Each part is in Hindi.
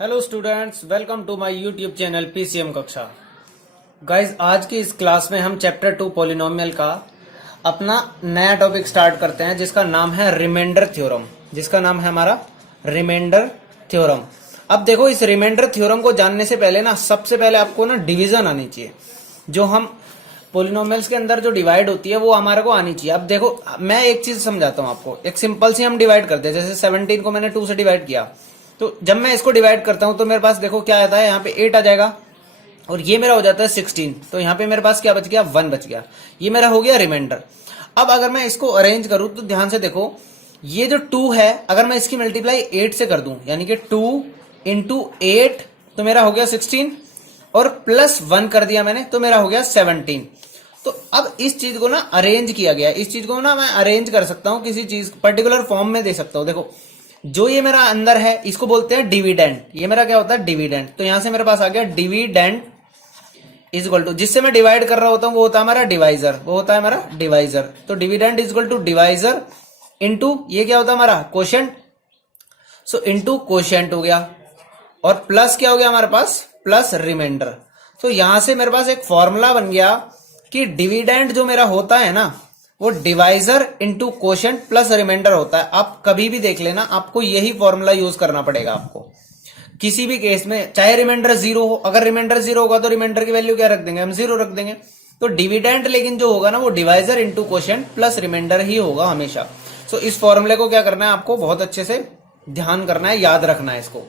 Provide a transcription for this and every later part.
Hello students, welcome to my YouTube channel PCM कक्षा। गाइज, आज की इस क्लास में हम चैप्टर 2 पॉलिनोमियल का अपना नया टॉपिक स्टार्ट करते हैं, जिसका नाम है रिमाइंडर थ्योरम। जिसका नाम है हमारा रिमाइंडर थ्योरम। अब देखो, इस रिमाइंडर थ्योरम को जानने से पहले ना, सबसे पहले आपको ना डिवीजन आनी चाहिए। जो हम पोलिनोमियल्स के अंदर जो डिवाइड होती है वो हमारे को आनी चाहिए। अब देखो, मैं एक चीज समझाता हूँ आपको। एक सिंपल सी हम डिवाइड करते हैं, जैसे 17 को मैंने 2 से डिवाइड किया, तो जब मैं इसको डिवाइड करता हूं तो मेरे पास देखो क्या आता है, यहाँ पे 8 आ जाएगा और ये मेरा हो जाता है 16। तो यहाँ पे मेरे पास क्या बच गया, 1 बच गया। ये मेरा हो गया रिमाइंडर। अब अगर मैं इसको अरेंज करूं तो ध्यान से देखो, ये जो 2 है, अगर मैं इसकी मल्टीप्लाई 8 से कर दूं, यानी कि 2 इंटू 8, तो मेरा हो गया 16, और प्लस 1 कर दिया मैंने, तो मेरा हो गया 17। तो अब इस चीज को ना अरेंज किया गया। इस चीज को ना मैं अरेंज कर सकता हूं, किसी चीज पर्टिकुलर फॉर्म में दे सकता हूं। देखो, जो ये मेरा अंदर है इसको बोलते हैं डिविडेंड। ये मेरा क्या होता है, डिविडेंड। तो यहां से मेरे पास आ गया डिविडेंड इज इक्वल टू, जिससे मैं डिवाइड कर रहा होता हूं वो होता है हमारा डिवाइजर। वो होता है हमारा डिवाइजर। तो dividend is equal to divisor into ये क्या होता है हमारा कोशेंट। सो इंटू कोशेंट हो गया, और प्लस क्या हो गया हमारे पास, प्लस रिमाइंडर। तो यहां से मेरे पास एक फॉर्मूला बन गया कि डिविडेंड जो मेरा होता है ना, वो divisor into quotient plus remainder होता है। आप कभी भी देख लेना, आपको यही फॉर्मूला यूज करना पड़ेगा आपको किसी भी केस में, चाहे रिमाइंडर 0 हो। अगर रिमाइंडर 0 होगा तो रिमाइंडर की वैल्यू क्या रख देंगे, हम 0 रख देंगे। तो डिविडेंड लेकिन जो होगा ना, वो divisor into quotient plus remainder ही होगा हमेशा। सो इस फॉर्मूले को क्या करना है, आपको बहुत अच्छे से ध्यान करना है, याद रखना है इसको।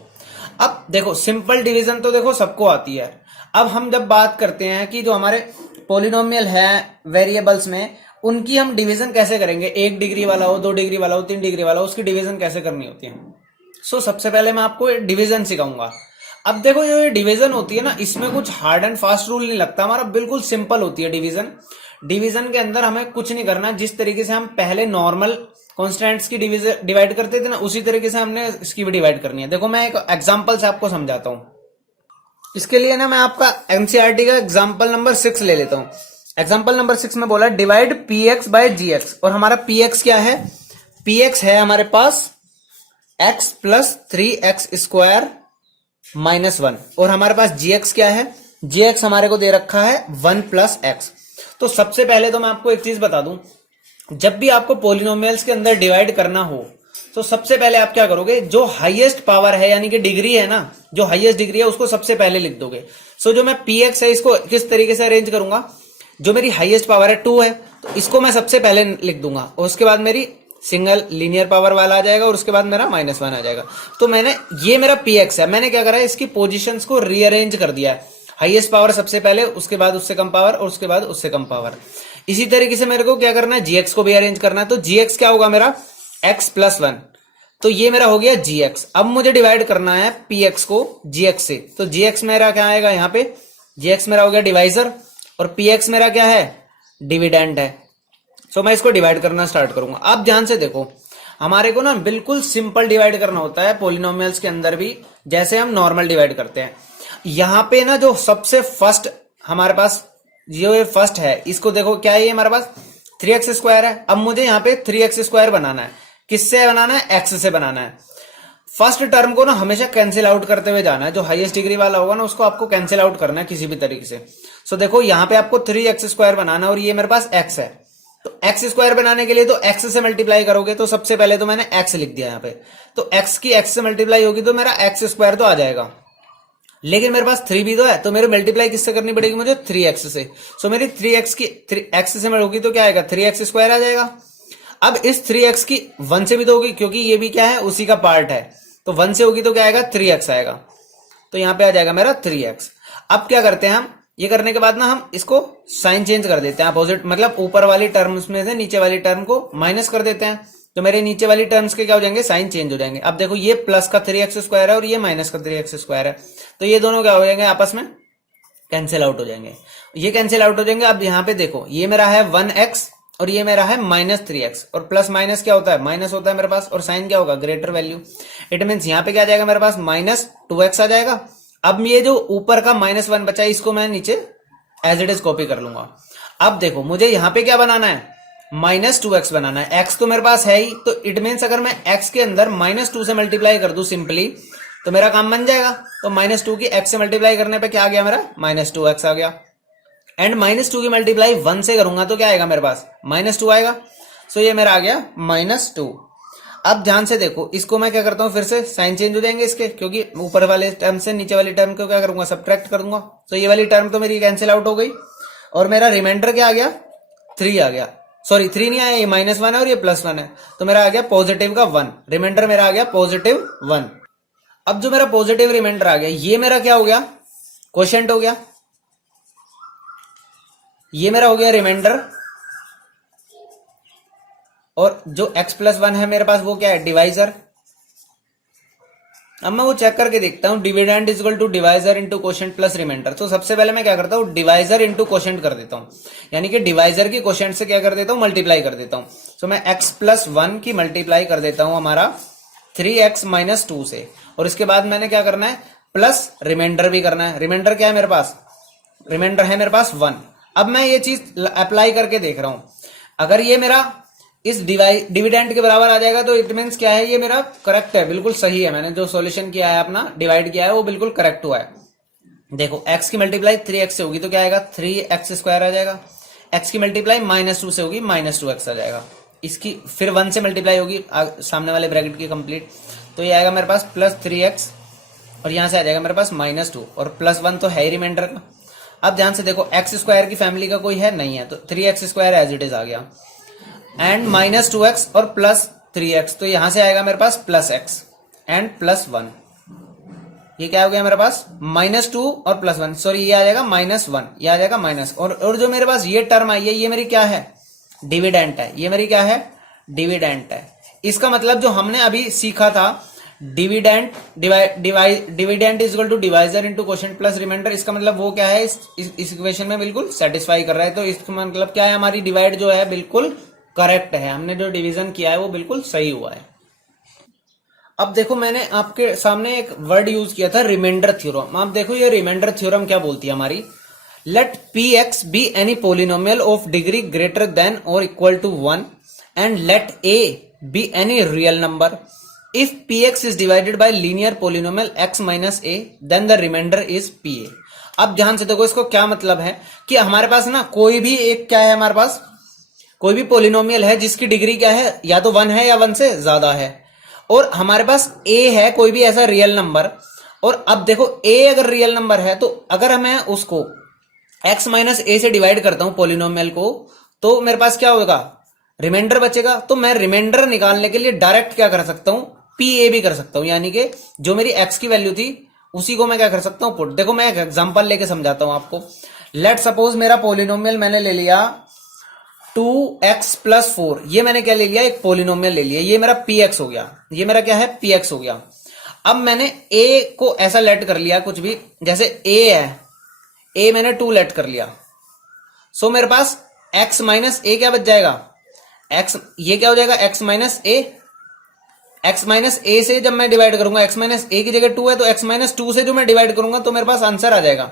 अब देखो, सिंपल डिवीजन तो देखो सबको आती है। अब हम जब बात करते हैं कि जो हमारे पोलिनोमियल है वेरिएबल्स में, उनकी हम डिवीजन कैसे करेंगे, 1 डिग्री वाला हो, 2 डिग्री वाला हो, 3 डिग्री वाला हो, उसकी डिवीजन कैसे करनी होती है। सो सबसे पहले मैं आपको डिवीजन सिखाऊंगा। अब देखो, ये डिवीजन होती है ना, इसमें कुछ हार्ड एंड फास्ट रूल नहीं लगता हमारा, बिल्कुल सिंपल होती है डिवीजन। डिवीजन के अंदर हमें कुछ नहीं करना। जिस तरीके से हम पहले नॉर्मल कॉन्स्टेंट्स की डिवाइड करते थे ना, उसी तरीके से हमने इसकी भी डिवाइड करनी है। देखो, मैं एक एग्जाम्पल से आपको समझाता हूं। इसके लिए ना मैं आपका एनसीईआरटी का एग्जाम्पल नंबर 6 ले लेता हूं। एग्जाम्पल नंबर 6 में बोला डिवाइड पी एक्स बाय जी एक्स। और हमारा पी एक्स क्या है, पी एक्स है हमारे पास X plus 3x square minus 1। और हमारे पास जी एक्स क्या है, जी एक्स हमारे को दे रखा है 1 प्लस एक्स। तो सबसे पहले तो मैं आपको एक चीज बता दूं, जब भी आपको पोलिनोमियल्स के अंदर डिवाइड करना हो, तो सबसे पहले आप क्या करोगे, जो हाईएस्ट पावर है यानी कि डिग्री है ना, जो हाईएस्ट डिग्री है उसको सबसे पहले लिख दोगे। सो जो मैं पी एक्स है, इसको किस तरीके से अरेंज करूंगा, जो मेरी हाईएस्ट पावर है 2 है, तो इसको मैं सबसे पहले लिख दूंगा, और उसके बाद मेरी सिंगल लीनियर पावर वाला आ जाएगा, और उसके बाद मेरा -1 आ जाएगा। तो मैंने, ये मेरा पी एक्स है, मैंने क्या करा है, इसकी पोजिशंस को रीअरेंज कर दिया है। हाईएस्ट पावर सबसे पहले, उसके बाद उससे कम पावर, और उसके बाद उससे कम पावर। इसी तरीके से मेरे को क्या करना है, जीएक्स को भी अरेंज करना है। तो जीएक्स क्या होगा मेरा, x प्लस 1। तो ये मेरा हो गया जीएक्स। अब मुझे डिवाइड करना है पीएक्स को जीएक्स से। तो जीएक्स मेरा क्या आएगा यहाँ पे, जीएक्स मेरा हो गया डिवाइजर, और पीएक्स मेरा क्या है, डिविडेंड है। सो मैं इसको डिवाइड करना स्टार्ट करूंगा। अब ध्यान से देखो, हमारे को ना बिल्कुल सिंपल डिवाइड करना होता है पोलिनोमियल्स के अंदर भी, जैसे हम नॉर्मल डिवाइड करते हैं। यहाँ पे ना जो सबसे फर्स्ट हमारे पास ये फर्स्ट है, इसको देखो क्या है, ये हमारे पास 3x स्क्वायर है। अब मुझे यहाँ पे 3x स्क्वायर बनाना है। किससे बनाना है, x से बनाना है। फर्स्ट टर्म को ना हमेशा कैंसिल आउट करते हुए जाना है। जो हाईएस्ट डिग्री वाला होगा ना, उसको आपको कैंसिल आउट करना है किसी भी तरीके से। सो देखो, यहाँ पे आपको 3x स्क्वायर बनाना है, और ये मेरे पास x है। तो x स्क्वायर बनाने के लिए तो x से मल्टीप्लाई करोगे। तो सबसे पहले तो मैंने x लिख दिया यहाँ पे। तो x की x से मल्टीप्लाई होगी तो मेरा x स्क्वायर तो आ जाएगा, लेकिन मेरे पास 3 भी तो है, तो मेरे मल्टीप्लाई किससे करनी पड़ेगी मुझे, 3x से। सो मेरी 3x की 3x से होगी तो क्या आएगा, 3x स्क्वायर आ जाएगा। अब इस 3x की 1 से भी तो होगी, क्योंकि ये भी क्या है, उसी का पार्ट है। तो 1 से होगी तो क्या आएगा, 3x आएगा। तो यहाँ पे आ जाएगा मेरा 3x। अब क्या करते हैं हम, ये करने के बाद ना हम इसको साइन चेंज कर देते हैं, अपोजिट, मतलब ऊपर वाली टर्म्स में से नीचे वाली टर्म को माइनस कर देते हैं। तो मेरे नीचे वाली टर्म्स के क्या हो जाएंगे, साइन चेंज हो जाएंगे। अब देखो, ये प्लस का 3x स्क्वायर है और ये माइनस का 3x स्क्वायर है, तो ये दोनों क्या हो जाएंगे, आपस में कैंसिल आउट हो जाएंगे। ये कैंसिल आउट हो जाएंगे। अब यहाँ पे देखो, ये मेरा है 1x और ये मेरा है -3x, और प्लस माइनस क्या होता है, माइनस होता है मेरे पास, और साइन क्या होगा, ग्रेटर वैल्यू। इट मीन्स यहाँ पे क्या आ जाएगा मेरे पास, -2x आ जाएगा। अब ये जो ऊपर का -1 बचा है, इसको मैं नीचे एज इट इज कॉपी कर लूंगा। अब देखो, मुझे यहाँ पे क्या बनाना है, -2x बनाना है। x तो मेरे पास है ही, तो इट मीन्स अगर मैं x के अंदर -2 से मल्टीप्लाई कर दूं सिंपली, तो मेरा काम बन जाएगा। तो -2 की x से मल्टीप्लाई करने पे क्या आ गया मेरा, -2x आ गया। एंड -2 की मल्टीप्लाई 1 से करूंगा तो क्या आएगा मेरे पास, -2 आएगा। सो ये मेरा आ गया -2। अब ध्यान से देखो, इसको मैं क्या करता हूं, फिर से साइन चेंज हो जाएंगे इसके, क्योंकि ऊपर वाले टर्म से नीचे वाली टर्म को क्या करूंगा, सब्ट्रैक्ट कर दूंगा। तो ये वाली टर्म तो मेरी कैंसिल आउट हो गई और मेरा रिमाइंडर क्या आ गया, 3 आ गया। सॉरी 3 नहीं आया, ये -1 है और ये +1 है, तो मेरा आ गया पॉजिटिव का 1। रिमाइंडर मेरा आ गया +1। अब जो मेरा पॉजिटिव रिमाइंडर आ गया, ये मेरा क्या हो गया, क्वोशिएंट हो गया। ये मेरा हो गया रिमाइंडर, और जो x+1 है मेरे पास वो क्या है, डिवाइजर। अब मैं वो चेक करके देखता हूं, dividend is equal to divisor into quotient plus remainder. तो सबसे पहले मैं क्या करता हूं, डिवाइजर इंटू क्वोशिएंट कर देता हूं, यानी कि डिवाइजर की क्वोशिएंट से क्या कर देता हूं, मल्टीप्लाई कर देता हूं। तो मैं x+1 की मल्टीप्लाई कर देता हूं हमारा 3x - 2 से, और इसके बाद मैंने क्या करना है, प्लस रिमाइंडर भी करना है। रिमाइंडर क्या है मेरे पास, रिमाइंडर है मेरे पास 1। अब मैं ये चीज अप्लाई करके देख रहा हूं, अगर ये मेरा इस डिविडेंड के बराबर आ जाएगा तो इट मीन्स क्या है, ये मेरा करेक्ट है, बिल्कुल सही है। मैंने जो सॉल्यूशन किया है अपना, डिवाइड किया है, वो बिल्कुल करेक्ट हुआ है। देखो x की मल्टीप्लाई 3x से होगी तो क्या आएगा, 3x² आ जाएगा। x की मल्टीप्लाई -2 से होगी, -2x आ जाएगा। इसकी फिर 1 से मल्टीप्लाई होगी सामने वाले ब्रैकेट की कंप्लीट, तो ये आएगा मेरे पास +3x, और यहां से आ जाएगा मेरे पास -2, और +1 तो है ही रिमाइंडर का। अब ध्यान से देखो, x² की फैमिली का कोई है नहीं है, तो 3x² एज इट इज आ गया, एंड -2x और +3x, तो यहां से आएगा मेरे पास +x एंड +1। ये क्या हो गया मेरे पास, -2 और +1, सॉरी ये आ जाएगा -1, ये आ जाएगा माइनस, और जो मेरे पास ये टर्म आई है, ये मेरी क्या है, डिविडेंट है। ये मेरी क्या है, डिविडेंट है। इसका मतलब जो हमने अभी सीखा था, dividend dividend is equal to divisor into quotient plus remainder, इसका मतलब वो क्या है, इस इक्वेशन में बिल्कुल सेटिस्फाई कर रहा है। तो इसका मतलब क्या है, हमारी डिवाइड जो है बिल्कुल करेक्ट है, हमने जो डिवीजन किया है वो बिल्कुल सही हुआ है। अब देखो, मैंने आपके सामने एक वर्ड यूज किया था, रिमाइंडर थ्योरम। आप देखो ये रिमाइंडर थ्योरम क्या बोलती है हमारी, let px be any polynomial of degree greater than और equal to 1 and let a be any real number. If px is divided by linear polynomial x - a then the remainder is pa। अब ध्यान से देखो, इसको क्या मतलब है कि हमारे पास ना कोई भी एक क्या है, हमारे पास कोई भी पोलिनोमियल है जिसकी डिग्री क्या है, या तो 1 है या 1 से ज्यादा है, और हमारे पास a है कोई भी ऐसा रियल नंबर। और अब देखो, a अगर रियल नंबर है तो अगर मैं उसको x - a से डिवाइड करता हूं पोलिनोमियल को, तो मेरे पास क्या होगा, रिमाइंडर बचेगा। तो मैं रिमाइंडर निकालने के लिए डायरेक्ट क्या कर सकता हूं, pa भी कर सकता हूं, यानी कि जो मेरी x की वैल्यू थी उसी को मैं क्या कर सकता हूं, पुट। देखो मैं एक एग्जांपल लेके समझाता हूं आपको। लेट सपोज मेरा पोलिनोमियल मैंने ले लिया 2x+4, ये मैंने क्या ले लिया, एक पोलिनोमियल ले लिया, ये मेरा px हो गया, ये मेरा क्या है, px हो गया। अब मैंने a को ऐसा लेट कर लिया, कुछ भी, जैसे a है, a मैंने 2 लेट कर लिया। सो मेरे पास x - a क्या बच जाएगा, x, ये क्या हो जाएगा, x - a। x - a से जब मैं डिवाइड करूंगा, x - a की जगह 2 है, तो x - 2 से जो मैं डिवाइड करूंगा तो मेरे पास आंसर आ जाएगा।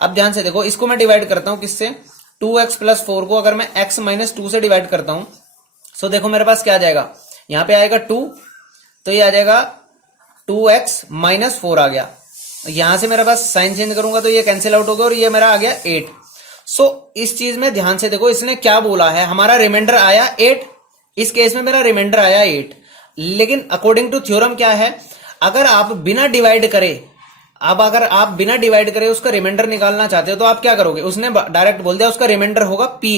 अब ध्यान से देखो, इसको मैं डिवाइड करता हूं किससे, 2x+4 को अगर मैं x - 2 से डिवाइड करता हूं, सो देखो मेरे पास क्या आ जाएगा, यहां पे आएगा 2, तो ये आ जाएगा 2x - 4 आ गया। यहां से मेरे पास साइन चेंज करूंगा तो ये कैंसिल आउट होगा, और ये मेरा आ गया 8। सो इस चीज में ध्यान से देखो, इसने क्या बोला है, हमारा रिमाइंडर आया 8, इस केस में मेरा रिमाइंडर आया 8। लेकिन अकॉर्डिंग टू थ्योरम क्या है, अगर आप बिना डिवाइड करे, अब अगर आप बिना डिवाइड करे उसका रिमाइंडर निकालना चाहते हो तो आप क्या करोगे, उसने डायरेक्ट बोल दिया उसका रिमाइंडर होगा pa।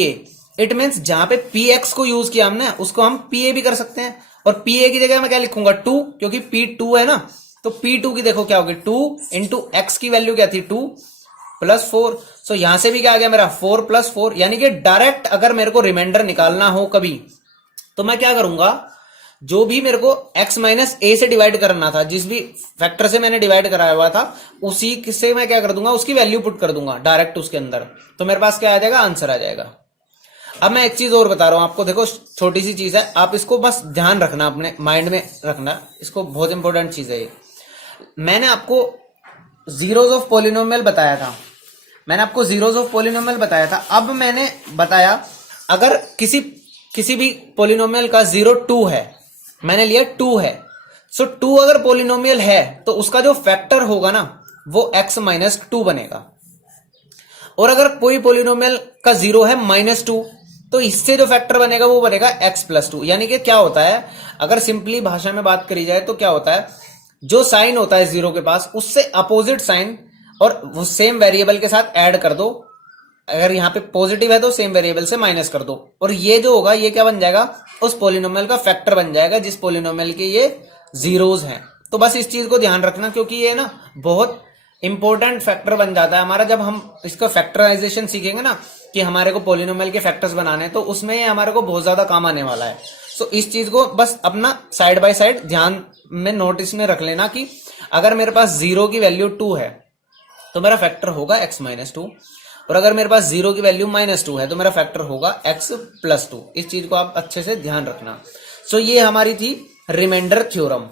इट मीन्स जहां पे px को यूज किया हमने, उसको हम pa भी कर सकते हैं, और pa की जगह मैं क्या लिखूंगा, 2, क्योंकि p2 है ना, तो p2 की देखो क्या होगी, 2 इंटू x की वैल्यू क्या थी, 2 + 4। सो यहां से भी क्या आ गया मेरा, 4 + 4, यानी कि डायरेक्ट अगर मेरे को रिमाइंडर निकालना हो कभी, तो मैं क्या करूंगा, जो भी मेरे को x - a से डिवाइड करना था, जिस भी फैक्टर से मैंने डिवाइड कराया हुआ था, उसी से मैं क्या कर दूंगा, उसकी वैल्यू पुट कर दूंगा डायरेक्ट उसके अंदर, तो मेरे पास क्या आ जाएगा, आंसर आ जाएगा। अब मैं एक चीज और बता रहा हूं आपको, देखो छोटी सी चीज है, आप इसको बस ध्यान रखना, अपने माइंड में रखना, इसको बहुत इंपॉर्टेंट चीज है ये। मैंने आपको जीरोज ऑफ पोलिनोमियल बताया था, मैंने आपको जीरोज ऑफ पोलिनोमियल बताया था। अब मैंने बताया, अगर किसी भी पोलिनोमियल का 0 2 है, मैंने लिया 2 है, सो 2 अगर पोलिनोमियल है तो उसका जो फैक्टर होगा ना वो x माइनस 2 बनेगा। और अगर कोई पोलिनोमियल का 0 है -2 तो इससे जो फैक्टर बनेगा वो बनेगा x प्लस 2। यानी कि क्या होता है, अगर सिंपली भाषा में बात करी जाए तो क्या होता है, जो साइन होता है 0 के पास उससे अपोजिट साइन और वो सेम वेरिएबल के साथ ऐड कर दो। अगर यहाँ पे पॉजिटिव है तो सेम वेरिएबल से माइनस कर दो और ये जो होगा ये क्या बन जाएगा, उस पोलिनोमियल का फैक्टर बन जाएगा जिस पोलिनोमियल के ये जीरोज हैं। तो बस इस चीज को ध्यान रखना क्योंकि ये ना बहुत इंपॉर्टेंट फैक्टर बन जाता है हमारा। जब हम इसका फैक्टराइजेशन सीखेंगे ना कि हमारे को पोलिनोमियल के फैक्टर्स बनाने हैं तो उसमें ये हमारे को बहुत ज्यादा काम आने वाला है। सो इस चीज को बस अपना साइड बाय साइड ध्यान में नोटिस में रख लेना कि अगर मेरे पास 0 की वैल्यू 2 है तो मेरा फैक्टर होगा x माइनस 2 और अगर मेरे पास 0 की वैल्यू -2 है तो मेरा फैक्टर होगा x प्लस 2। इस चीज को आप अच्छे से ध्यान रखना। सो ये हमारी थी रिमाइंडर थ्योरम।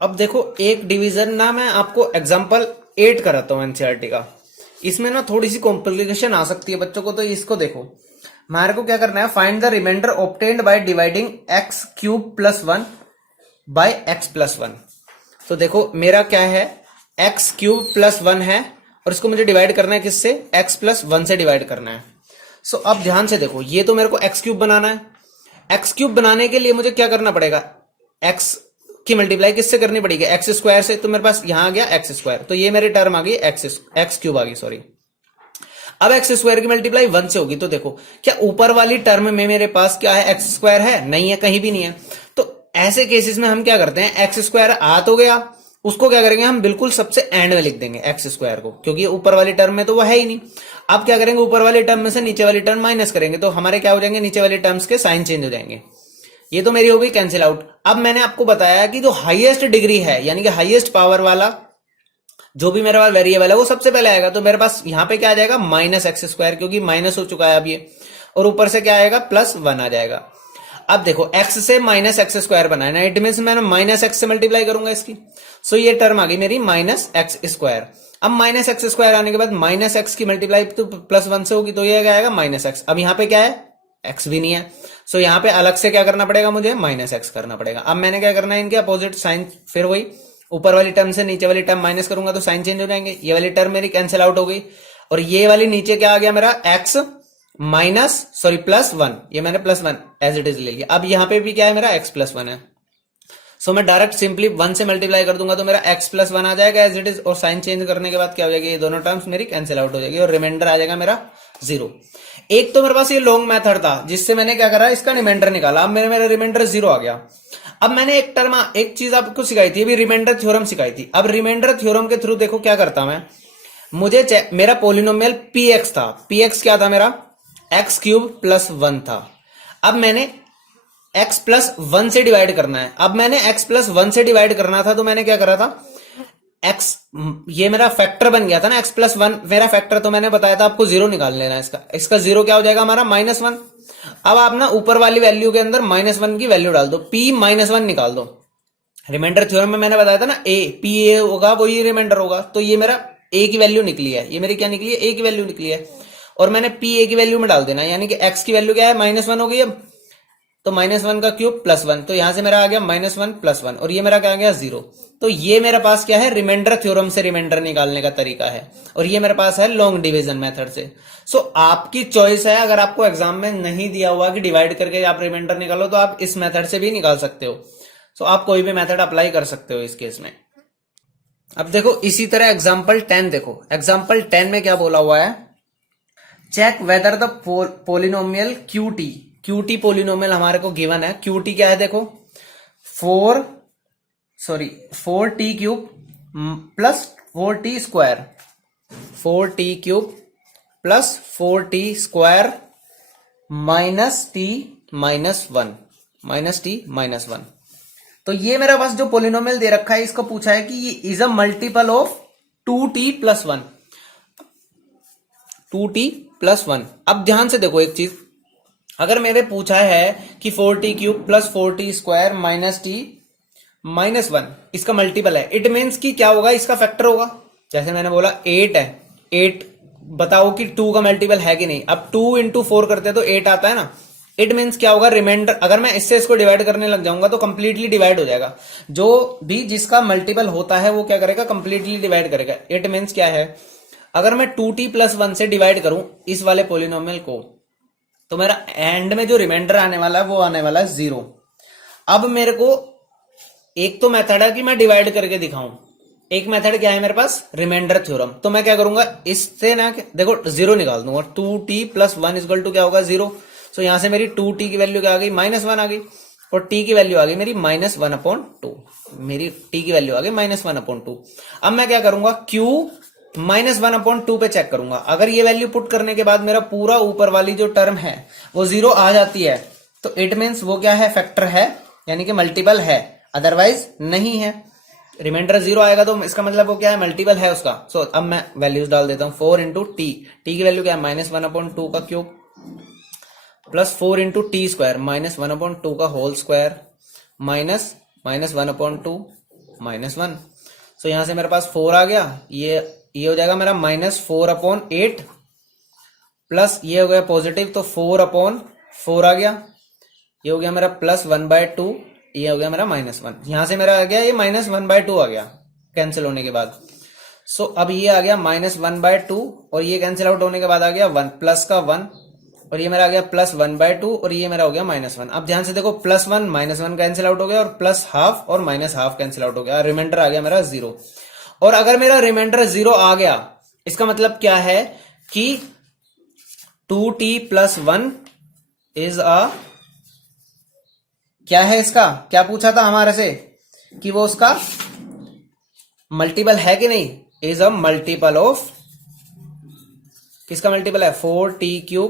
अब देखो एक डिवीजन ना मैं आपको एग्जांपल 8 कराता हूं एनसीईआरटी का। इसमें ना थोड़ी सी कॉम्प्लिकेशन आ सकती है बच्चों को, तो इसको देखो। हमारे को क्या करना है, find the remainder obtained by dividing x cube plus 1 by x plus 1। तो देखो मेरा क्या है, एक्स क्यूब प्लस 1 है और इसको मुझे डिवाइड करना है किससे, x प्लस 1 से डिवाइड करना है। सो अब ध्यान से देखो, ये तो मेरे को एक्स क्यूब बनाना है। एक्स क्यूब बनाने के लिए मुझे क्या करना पड़ेगा, x की मल्टीप्लाई किससे करनी पड़ेगी, एक्स स्क्वायर से। तो मेरे पास यहां आ गया एक्स स्क्वायर, तो ये मेरी टर्म आ गई एक्स क्यूब आ गई, सॉरी। अब एक्स स्क्वायर की मल्टीप्लाई 1 से होगी। तो देखो क्या ऊपर वाली टर्म में मेरे पास क्या है, एक्स स्क्वायर है, नहीं है, कहीं भी नहीं है। तो ऐसे केसेस में हम क्या करते हैं, एक्स स्क्वायर आ तो गया, उसको क्या करेंगे हम बिल्कुल सबसे एंड में लिख देंगे एक्स स्क्वायर को, क्योंकि ऊपर वाली टर्म में तो वो है ही नहीं। अब क्या करेंगे, ऊपर वाली टर्म में से नीचे वाली टर्म माइनस करेंगे तो हमारे क्या हो जाएंगे, नीचे वाली टर्म्स के साइन चेंज हो जाएंगे। ये तो मेरी हो गई कैंसिल आउट। अब मैंने आपको बताया कि जो हाईएस्ट डिग्री है यानी कि हाईएस्ट पावर वाला जो भी मेरे पास वेरिएबल है वो सबसे पहले आएगा। तो मेरे पास यहाँ पे क्या आ जाएगा, माइनस एक्स स्क्वायर, क्योंकि माइनस हो चुका है अब ये, और ऊपर से क्या आएगा, प्लस 1 आ जाएगा। अब देखो x से माइनस एक्स स्क्वायर बनाया ना, इट मीन मैं माइनस एक्स से मल्टीप्लाई करूंगा इसकी। सो ये टर्म आ गई मेरी माइनस एक्स स्क्वायर। अब माइनस एक्स स्क्वायर आने के बाद माइनस एक्स की मल्टीप्लाई तो प्लस 1 से होगी, तो ये आएगा माइनस एक्स। अब यहाँ पे क्या है, x भी नहीं है, सो यहाँ पे अलग से क्या करना पड़ेगा, मुझे माइनस एक्स करना पड़ेगा। अब मैंने क्या करना है, इनके अपोजिट साइन, फिर वही ऊपर वाली टर्म से नीचे वाली टर्म माइनस करूंगा तो साइन चेंज हो जाएंगे। ये वाली टर्म मेरी कैंसिल आउट हो गई और ये वाली नीचे क्या आ गया मेरा, x माइनस सॉरी प्लस 1, ये मैंने प्लस 1 एज इट इज ले लिया। अब यहाँ पे भी क्या है मेरा, x प्लस 1 है। सो मैं डायरेक्ट सिंपली 1 से मल्टीप्लाई कर दूंगा तो मेरा x प्लस 1 आ जाएगा एज इट इज, और साइन चेंज करने के बाद क्या हो जाएगी, ये दोनों टर्म्स मेरी कैंसिल आउट हो जाएगी और रिमाइंडर आ जाएगा मेरा 0। एक तो मेरे पास ये लॉन्ग मेथड था जिससे मैंने क्या करा, इसका रिमाइंडर निकाला। अब मेरा रिमाइंडर 0 आ गया। अब मैंने एक चीज आपको सिखाई थी, अभी रिमाइंडर थ्योरम सिखाई थी। अब रिमाइंडर थ्योरम के थ्रू देखो क्या करता मैं, मुझे मेरा पोलिनोमियल px था, px क्या था मेरा, एक्स क्यूब प्लस 1 था। अब मैंने x प्लस 1 से डिवाइड करना है। अब मैंने x प्लस 1 से डिवाइड करना था तो मैंने क्या करा था, x ये मेरा फैक्टर बन गया था ना, x प्लस 1 मेरा फैक्टर, तो मैंने बताया था आपको 0 निकाल लेना है इसका 0 क्या हो जाएगा हमारा, -1। अब आप ना ऊपर वाली वैल्यू के अंदर -1 की वैल्यू डाल दो, p -1 निकाल दो। रिमाइंडर थ्योरम में मैंने बताया था ना, p a होगा वही रिमाइंडर होगा। तो ये मेरा a की वैल्यू निकली है, ये मेरी क्या निकली है, a की वैल्यू निकली है, और मैंने p a की वैल्यू में डाल देना, यानी कि x की वैल्यू क्या है, -1 हो गई। अब तो -1 का क्यूब प्लस 1, तो यहां से मेरा आ गया -1 प्लस 1, और ये मेरा क्या आ गया 0। तो ये मेरे पास क्या है, रिमाइंडर थ्योरम से रिमाइंडर निकालने का तरीका है, और ये मेरे पास है लॉन्ग डिवीजन मेथड से। सो आपकी चॉइस है, अगर आपको एग्जाम में नहीं दिया हुआ कि डिवाइड करके आप रिमाइंडर निकालो तो आप इस मेथड से भी निकाल सकते हो। सो आप कोई भी मेथड अप्लाई कर सकते हो इस केस में। अब देखो इसी तरह एग्जाम्पल 10 देखो, एग्जाम्पल 10 में क्या बोला हुआ है, check whether the polynomial QT polynomial हमारे को गिवन है। QT क्या है देखो, 4t cube plus 4t square, 4t cube plus 4t square minus t minus 1। तो ये मेरा पास जो पोलिनोमियल दे रखा है, इसको पूछा है कि ये is a multiple of 2t plus 1, 2t plus 1। अब ध्यान से देखो एक चीज, अगर मेरे पूछा है कि 4t cube plus 4t square minus t minus 1 इसका मल्टीपल है, इट मीन्स कि क्या होगा, इसका फैक्टर होगा। जैसे मैंने बोला 8 है, 8 बताओ कि 2 का मल्टीपल है कि नहीं। अब 2 इंटू 4 करते हैं तो 8 आता है ना, इट मीन्स क्या होगा, रिमाइंडर अगर मैं इससे इसको डिवाइड करने लग जाऊंगा तो कंप्लीटली डिवाइड हो जाएगा। जो भी जिसका मल्टीपल होता है वो क्या करेगा, कंप्लीटली डिवाइड करेगा। इट मीन्स क्या है, अगर मैं 2t+1 से डिवाइड करूं इस वाले पोलिनोमियल को, तो मेरा एंड में जो रिमाइंडर आने वाला है वो आने वाला है 0। अब मेरे को एक तो मेथड है कि मैं डिवाइड करके दिखाऊं, एक मेथड क्या है मेरे पास, रिमाइंडर थ्योरम। तो मैं क्या करूंगा, इससे ना देखो 0 निकाल दूंगा, 2t+1 इक्वल टू क्या होगा, 0। सो यहां से मेरी 2t की वैल्यू क्या आ गई, -1 आ गई, और t की वैल्यू आ गई मेरी -1/2। मेरी t की वैल्यू आ गई -1/2। अब मैं क्या करूंगा, q -1/2 पे चेक करूंगा। अगर ये वैल्यू पुट करने के बाद मेरा पूरा ऊपर वाली जो टर्म है वो 0 आ जाती है, तो इट मीन्स वो क्या है, फैक्टर है, यानी कि मल्टीपल है, अदरवाइज नहीं है। रिमाइंडर 0 आएगा तो इसका मतलब वो क्या है, मल्टीपल है उसका। सो अब मैं वैल्यूज डाल देता हूं, 4 इंटू टी, टी की वैल्यू क्या है, -1/2 का cube, plus 4 into T square, -1/2 का होल स्क्वायर, माइनस -1/2 -1। सो यहां से मेरे पास 4 आ गया, ये हो जाएगा मेरा -4/8, प्लस ये हो गया पॉजिटिव तो 4/4 आ गया, ये हो गया मेरा +1/2, ये हो गया मेरा -1। यहां से मेरा आ गया ये -1/2 आ गया कैंसिल होने के बाद। सो अब ये आ गया -1/2 और ये कैंसिल आउट होने के बाद आ गया 1 प्लस का 1, और ये मेरा आ गया +1/2 और ये मेरा हो गया -1। अब ध्यान से देखो, +1 -1 कैंसिल आउट हो गया, और +½ और -½ कैंसिल आउट हो गया, रिमाइंडर आ गया मेरा 0। और अगर मेरा रिमाइंडर 0 आ गया, इसका मतलब क्या है कि 2t+1 इज अ, क्या है इसका, क्या पूछा था हमारे से कि वो उसका मल्टीपल है कि नहीं, इज अ मल्टीपल ऑफ, किसका मल्टीपल है, 4t³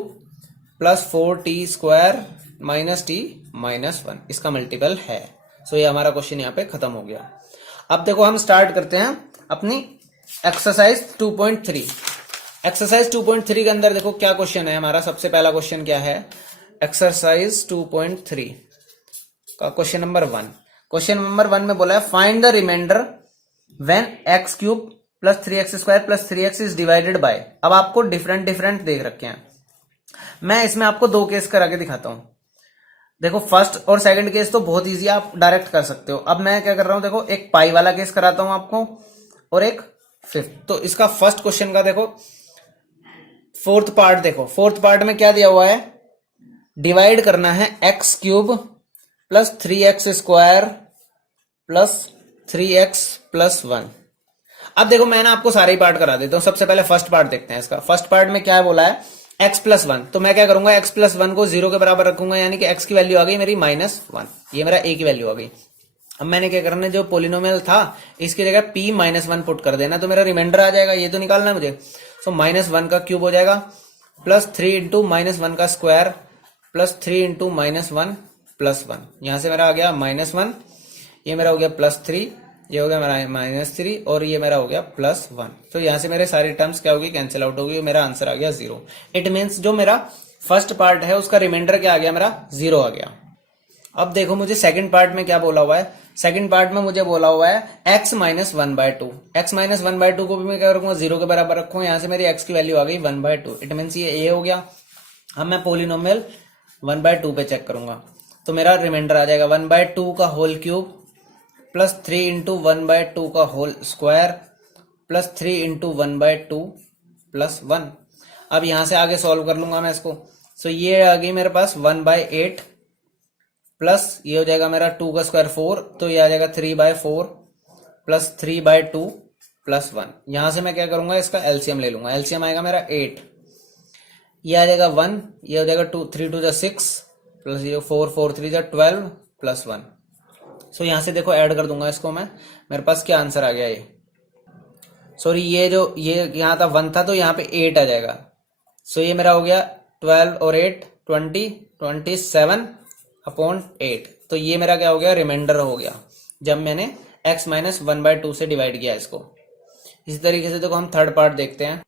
plus 4t² minus t -1, इसका मल्टीपल है। सो ये हमारा क्वेश्चन यहाँ पे खत्म हो गया। अब देखो हम स्टार्ट करते हैं अपनी एक्सरसाइज 2.3। एक्सरसाइज 2.3 के अंदर देखो क्या क्वेश्चन है हमारा। सबसे पहला क्वेश्चन क्या है, एक्सरसाइज 2.3 का क्वेश्चन नंबर 1। क्वेश्चन नंबर 1 में बोला है, find the remainder when x³ plus 3x² plus 3x is divided by. अब आपको डिफरेंट देख रखे हैं, मैं इसमें आपको 2 केस करा के दिखाता हूं। देखो फर्स्ट और सेकंड केस तो बहुत इजी, आप डायरेक्ट कर सकते हो। अब मैं क्या कर रहा हूं, देखो एक पाई वाला केस कराता हूं आपको और एक फिफ्थ। तो इसका फर्स्ट क्वेश्चन का देखो फोर्थ पार्ट, देखो फोर्थ पार्ट में क्या दिया हुआ है, डिवाइड करना है x³ plus 3x² plus 3x plus 1। अब देखो मैं ना आपको सारे ही पार्ट करा देता हूं। सबसे पहले फर्स्ट पार्ट देखते हैं इसका। फर्स्ट पार्ट में क्या बोला है, x+1। तो मैं क्या करूंगा, x+1 को 0 के बराबर रखूंगा, यानी कि x की वैल्यू आ गई मेरी -1, ये मेरा a की वैल्यू आ गई। अब मैंने क्या करना है, जो पोलिनोमियल था इसकी जगह p -1 पुट कर देना, तो मेरा रिमाइंडर आ जाएगा, ये तो निकालना है मुझे। सो -1 का क्यूब हो जाएगा, प्लस 3 इंटू -1 का स्क्वायर, प्लस 3 इंटू -1 प्लस 1। यहां से मेरा आ गया -1, ये मेरा हो गया +3, ये हो गया मेरा -3, और ये मेरा हो गया +1। तो यहां से मेरे सारी टर्म्स क्या होगी, कैंसिल आउट होगी, मेरा आंसर आ गया 0। इट मीन्स जो मेरा फर्स्ट पार्ट है उसका रिमाइंडर क्या आ गया, मेरा 0 आ गया। अब देखो मुझे सेकंड पार्ट में क्या बोला हुआ है। सेकंड पार्ट में मुझे बोला हुआ है x -1/2। x -1/2 को भी मैं क्या रखूंगा, 0 के बराबर रखूंगा। यहां से मेरी x की वैल्यू आ गई 1/2। इट मीन्स ये a हो गया। अब मैं पोलिनोमियल 1/2 पे चेक करूंगा, तो मेरा रिमाइंडर आ जाएगा 1/2 का होल क्यूब प्लस 3 इंटू 1/2 का whole square plus 3 into 1/2 plus 1। अब यहां से आगे सॉल्व कर लूंगा मैं इसको। सो ये आ गई मेरे पास 1/8 प्लस ये हो जाएगा मेरा 2 का स्क्वायर 4, तो ये आ जाएगा 3/4 प्लस 3/2 प्लस 1। यहां से मैं क्या करूंगा, इसका एलसीएम ले लूंगा। एलसीएम आएगा मेरा 8, ये आ जाएगा 1, ये हो जाएगा 2, 3 2 6 प्लस ये 4 4 3 12 प्लस 1। सो यहां से देखो ऐड कर दूंगा इसको मैं, मेरे पास क्या आंसर आ गया, ये सॉरी ये जो ये यहां था 1 था, तो यहाँ पे 8 आ जाएगा। सो ये मेरा हो गया 12 और 8 27/8। तो ये मेरा क्या हो गया, रिमाइंडर हो गया, जब मैंने x -1/2 से डिवाइड किया इसको। इसी तरीके से देखो हम थर्ड पार्ट देखते हैं।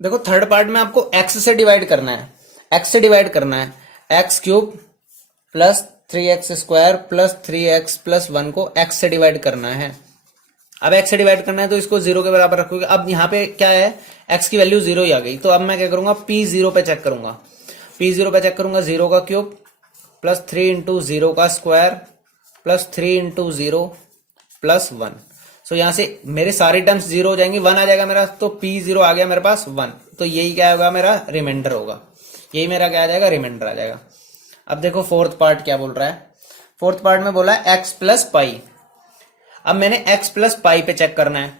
देखो थर्ड पार्ट में आपको x से डिवाइड करना है, x से डिवाइड करना है। x³ plus 3x² plus 3x plus 1 को x से डिवाइड करना है। अब x से डिवाइड करना है तो इसको 0 के बराबर रखोगे। अब यहाँ पे क्या है, x की वैल्यू 0 ही आ गई। तो अब मैं क्या करूंगा, p0 पे चेक करूंगा। p0 पे चेक करूंगा, 0 का क्यूब प्लस 3 इंटू 0 का स्क्वायर प्लस 3 इंटू 0 प्लस 1। सो यहां से मेरे सारे टर्म्स 0 हो जाएंगे, 1 आ जाएगा मेरा, तो P0 आ गया मेरे पास 1। तो यही क्या होगा, मेरा रिमाइंडर होगा, यही मेरा क्या आ जाएगा, रिमाइंडर आ जाएगा। अब देखो फोर्थ पार्ट क्या बोल रहा है। फोर्थ पार्ट में बोला है x प्लस पाई। अब मैंने x प्लस पाई पे चेक करना है,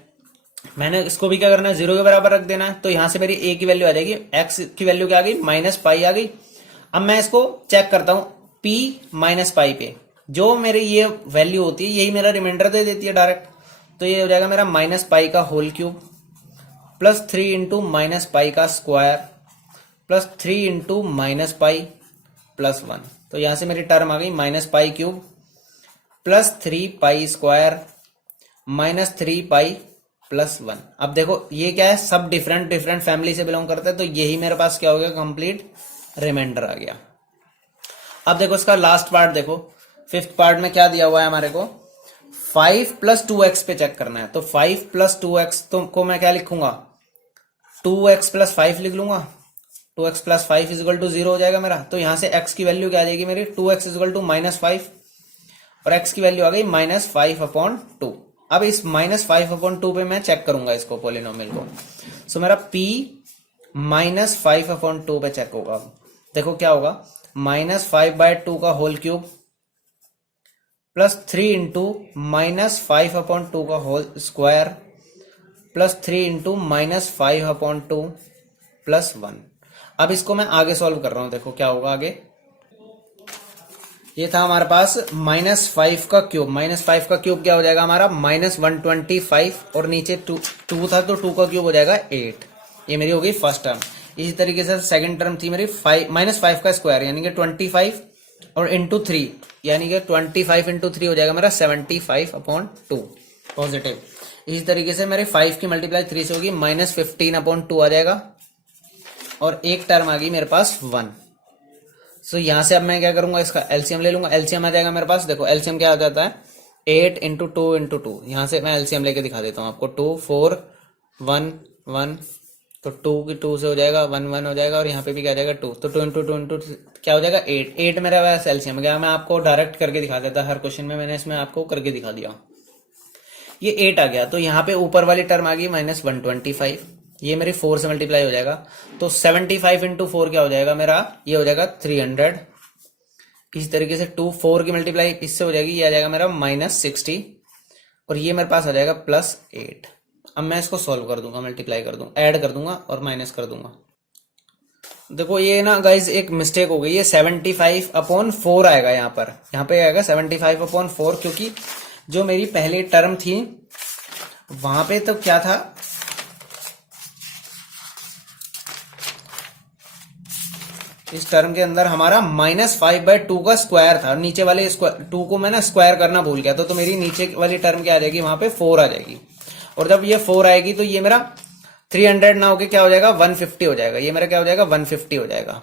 मैंने इसको भी क्या करना है, 0 के बराबर रख देना है। तो यहां से मेरी a की वैल्यू आ जाएगी, x की वैल्यू क्या आ गई, माइनस पाई आ गई। अब मैं इसको चेक करता हूं p माइनस पाई पे, जो मेरी ये वैल्यू होती है यही मेरा रिमाइंडर दे देती है डायरेक्ट। तो ये हो जाएगा मेरा माइनस पाई का whole cube plus 3 into minus pi का square plus 3 into minus pi plus 1। तो यहां से मेरी टर्म आ गई minus pi cube plus 3 pi square minus 3 pi plus 1। अब देखो ये क्या है, सब डिफरेंट डिफरेंट फैमिली से बिलोंग करता है, तो यही मेरे पास क्या हो गया, कंप्लीट रिमाइंडर आ गया। अब देखो इसका लास्ट पार्ट देखो, फिफ्थ पार्ट में क्या दिया हुआ है हमारे को, 5 प्लस 2x पे चेक करना है। तो 5 प्लस 2x को मैं क्या लिखूंगा, 2x प्लस 5 लिख लूंगा। 2x प्लस 5 इजिकल टू 0 हो जाएगा मेरा। तो यहां से x की वैल्यू क्या आ जाएगी मेरी, 2x इजिकल टू माइनस 5 और x की वैल्यू आ गई माइनस 5 अपॉन 2। अब इस माइनस 5 अपॉन 2 पे मैं चेक करूंगा इसको, पोलिनोमियल को। सो मेरा p माइनस 5 अपॉन 2 पे चेक होगा। देखो क्या होगा, माइनस 5/2 का whole cube plus 3 into minus 5 upon 2 का whole square plus 3 into minus 5 upon 2 plus 1। अब इसको मैं आगे सॉल्व कर रहा हूं, देखो क्या होगा आगे। ये था हमारे पास माइनस 5 का क्यूब, माइनस 5 का क्यूब क्या हो जाएगा हमारा, माइनस 125 और नीचे 2 था तो 2 का क्यूब हो जाएगा 8। ये मेरी हो गई फर्स्ट टर्म। इसी तरीके से सेकंड टर्म थी मेरी माइनस 5 का स्क्वायर यानी कि 25 और इंटू 3 यानी कि 25 इंटू 3 हो जाएगा मेरा 75 अपॉन 2 पॉजिटिव। इसी तरीके से मेरे 5 की मल्टीप्लाई 3 से होगी माइनस 15 अपॉन 2 आ जाएगा और एक टर्म आ गई मेरे पास 1। सो यहां से अब मैं क्या करूंगा, इसका एलसीएम ले लूंगा। एलसीएम आ जाएगा मेरे पास, देखो एलसीएम क्या आ जाता है, 8 इंटू 2 इंटू 2। यहां से मैं एलसीएम लेके दिखा देता हूं आपको, 2 4 1 1, तो 2 की 2 से हो जाएगा 1 1 हो जाएगा और यहाँ पे भी क्या आ जाएगा 2, तो 2 इंटू 2 इंटू क्या हो जाएगा 8। 8 मेरा वैसे एलसीएम गया, मैं आपको डायरेक्ट करके दिखा देता हर क्वेश्चन में, मैंने इसमें आपको करके दिखा दिया। ये 8 आ गया, तो यहाँ पे ऊपर वाली टर्म आ गई माइनस 125, ये मेरी 4 से मल्टीप्लाई हो जाएगा। तो 75 इंटू 4 क्या हो जाएगा मेरा, ये हो जाएगा 300। इसी तरीके से 2 4 की मल्टीप्लाई इससे हो जाएगी, ये आ जाएगा मेरा माइनस 60 और ये मेरे पास आ जाएगा प्लस 8। अब मैं इसको सॉल्व कर दूंगा, मल्टीप्लाई कर दूंगा, ऐड कर दूंगा और माइनस कर दूंगा। देखो ये ना गाइज एक मिस्टेक हो गई, ये 75 अपॉन 4 आएगा यहाँ पर, यहाँ पे आएगा 75 अपॉन 4, क्योंकि जो मेरी पहली टर्म थी वहां पे तो क्या था, इस टर्म के अंदर हमारा माइनस 5/2 का स्क्वायर था, नीचे वाले 2 को मैं ना स्क्वायर करना भूल गया, तो मेरी नीचे वाली टर्म क्या आ जाएगी, वहां पे 4 आ जाएगी। और जब ये 4 आएगी तो ये मेरा 300 ना होके क्या हो जाएगा 150 हो जाएगा, ये मेरा क्या हो जाएगा 150 हो जाएगा।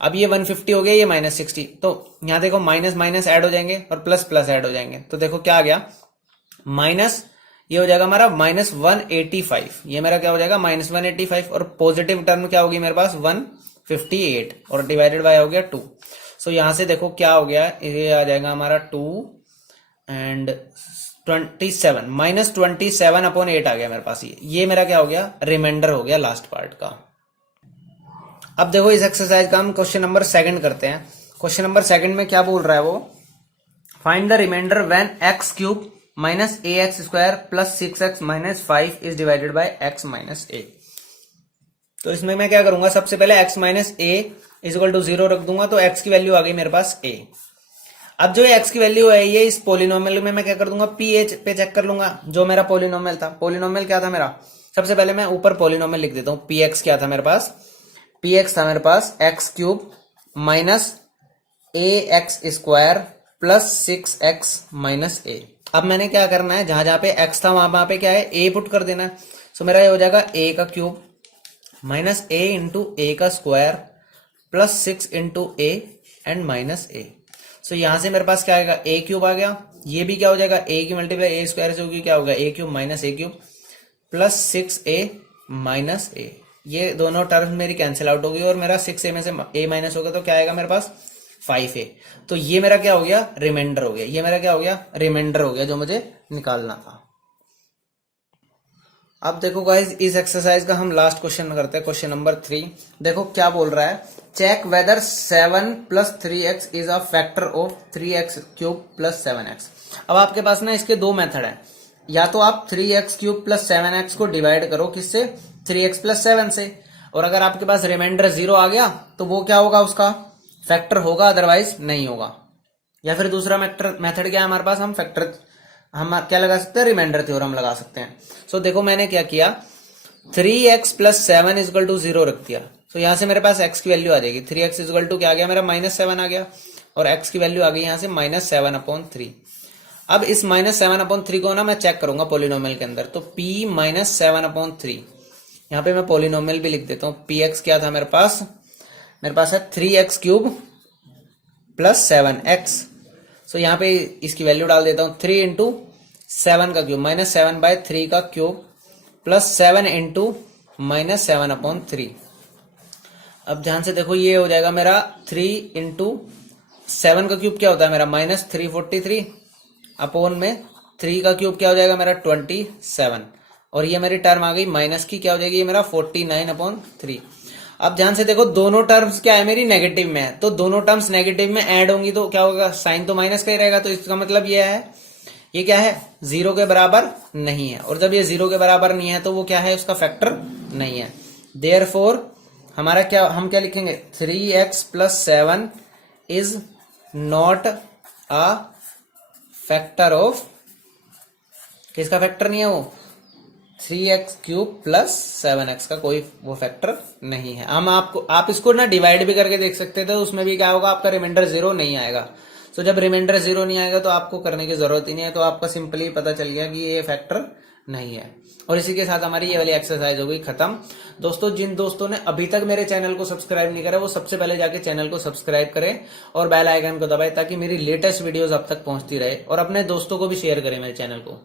अब ये 150 हो गया, ये माइनस 60, तो यहाँ देखो माइनस माइनस ऐड हो जाएंगे और प्लस प्लस ऐड हो जाएंगे, तो देखो क्या आ गया माइनस, ये हो जाएगा हमारा माइनस 185, ये मेरा क्या हो जाएगा माइनस 185 और पॉजिटिव टर्म क्या होगी मेरे पास 158 और डिवाइडेड बाय हो गया 2। सो यहां से देखो क्या हो गया, ये आ जाएगा हमारा 2 एंड 27 माइनस 27 अपॉन 8 आ गया मेरे पास। ये मेरा क्या हो गया, रिमाइंडर हो गया लास्ट पार्ट का। अब देखो इस एक्सरसाइज का हम क्वेश्चन नंबर 2 करते हैं। क्वेश्चन नंबर 2 में क्या बोल रहा है वो, find the remainder when X cube minus A X square plus 6x minus 5 is divided by x minus A. तो इसमें मैं क्या करूंगा, सबसे पहले x minus A is equal to 0 रख दूंगा, तो x की वैल्यू आ गई मेरे पास a। अब जो x की वैल्यू है ये इस पोलिनोमियल में मैं क्या कर दूंगा, ph पे चेक कर लूंगा, जो मेरा पोलिनोमियल था। पोलिनोमियल क्या था मेरा, सबसे पहले मैं ऊपर पोलिनोमियल लिख देता हूं। px क्या था मेरे पास, px था मेरे पास x cube minus A X square plus 6x minus A. अब मैंने क्या करना है, जहां जहां पे x था वहां पे क्या है a पुट कर देना है। सो मेरा ये हो जाएगा a का cube minus a into A का square plus 6 into A and minus A. So यहां से मेरे पास क्या आएगा, a क्यूब आ गया, ये भी क्या हो जाएगा a की मल्टीप्लाई a स्क्वायर से होगी, क्या होगा a cube minus a cube plus 6a minus a। ये दोनों टर्म मेरी कैंसिल आउट होगी और मेरा 6a में से a माइनस होगा तो क्या आएगा मेरे पास 5 है। तो ये मेरा क्या हो गया, रिमाइंडर हो गया, ये मेरा क्या हो गया, रिमाइंडर हो गया जो मुझे निकालना था। अब देखो गाइज इस एक्सरसाइज का हम लास्ट क्वेश्चन करते हैं, क्वेश्चन नंबर 3। देखो क्या बोल रहा है, check whether 7 + 3x is a factor of 3x³ + 7x। अब आपके पास ना इसके दो मेथड है, या तो आप 3x³ + 7x को डिवाइड करो किससे, 3x + 7 से, और अगर आपके पास रिमाइंडर 0 आ गया तो वो क्या होगा, उसका फैक्टर होगा, अदरवाइज नहीं होगा। या फिर दूसरा मेथड क्या है हमारे पास, हम क्या लगा सकते हैं, रिमाइंडर थ्योरम लगा सकते हैं। सो देखो मैंने क्या किया, 3x + 7 = 0 रख दिया। सो यहां से मेरे पास x की वैल्यू आ जाएगी, 3x = क्या आ गया मेरा, -7 आ गया, और x की वैल्यू आ गई यहां से -7/3। अब इस -7/3 को ना मैं चेक करूंगा पॉलिनोमियल के अंदर, तो p - 7/3, यहां पे मैं पॉलिनोमियल भी लिख देता हूं। px क्या था मेरे पास है 3x³ + 7x। सो यहाँ पे इसकी वैल्यू डाल देता हूं, 3 × 7 का क्यूब, -7/3 का क्यूब, + 7 × -7/3। अब ध्यान से देखो ये हो जाएगा मेरा 3 × 7 का क्यूब क्या होता है मेरा, -343, अपॉन में 3 का क्यूब क्या हो जाएगा मेरा 27, और ये मेरी टर्म आ गई माइनस की, क्या हो जाएगी ये मेरा 49/3। अब ध्यान से देखो दोनों टर्म्स क्या है मेरी, नेगेटिव में है, तो दोनों टर्म्स नेगेटिव में ऐड होंगी तो क्या होगा, साइन तो माइनस का ही रहेगा। तो इसका मतलब ये है, ये क्या है, 0 के बराबर नहीं है, और जब ये 0 के बराबर नहीं है तो वो क्या है, उसका फैक्टर नहीं है। देयरफॉर हमारा क्या, हम क्या लिखेंगे, 3x + 7 is not a factor of, किसका फैक्टर नहीं है वो, 3x³ + 7x का कोई वो फैक्टर नहीं है। आप इसको ना डिवाइड भी करके देख सकते थे, तो उसमें भी क्या होगा, आपका रिमाइंडर 0 नहीं आएगा। तो जब रिमाइंडर 0 नहीं आएगा तो आपको करने की जरूरत ही नहीं है, तो आपका सिंपली पता चल गया कि ये फैक्टर नहीं है। और इसी के साथ हमारी ये वाली एक्सरसाइज हो गई खत्म। दोस्तों जिन दोस्तों ने अभी तक मेरे चैनल को सब्सक्राइब नहीं करा, वो सबसे पहले जाके चैनल को सब्सक्राइब करें और बेल आइकन को दबाएं, ताकि मेरी लेटेस्ट वीडियोस अब तक पहुंचती रहे, और अपने दोस्तों को भी शेयर करें मेरे चैनल को।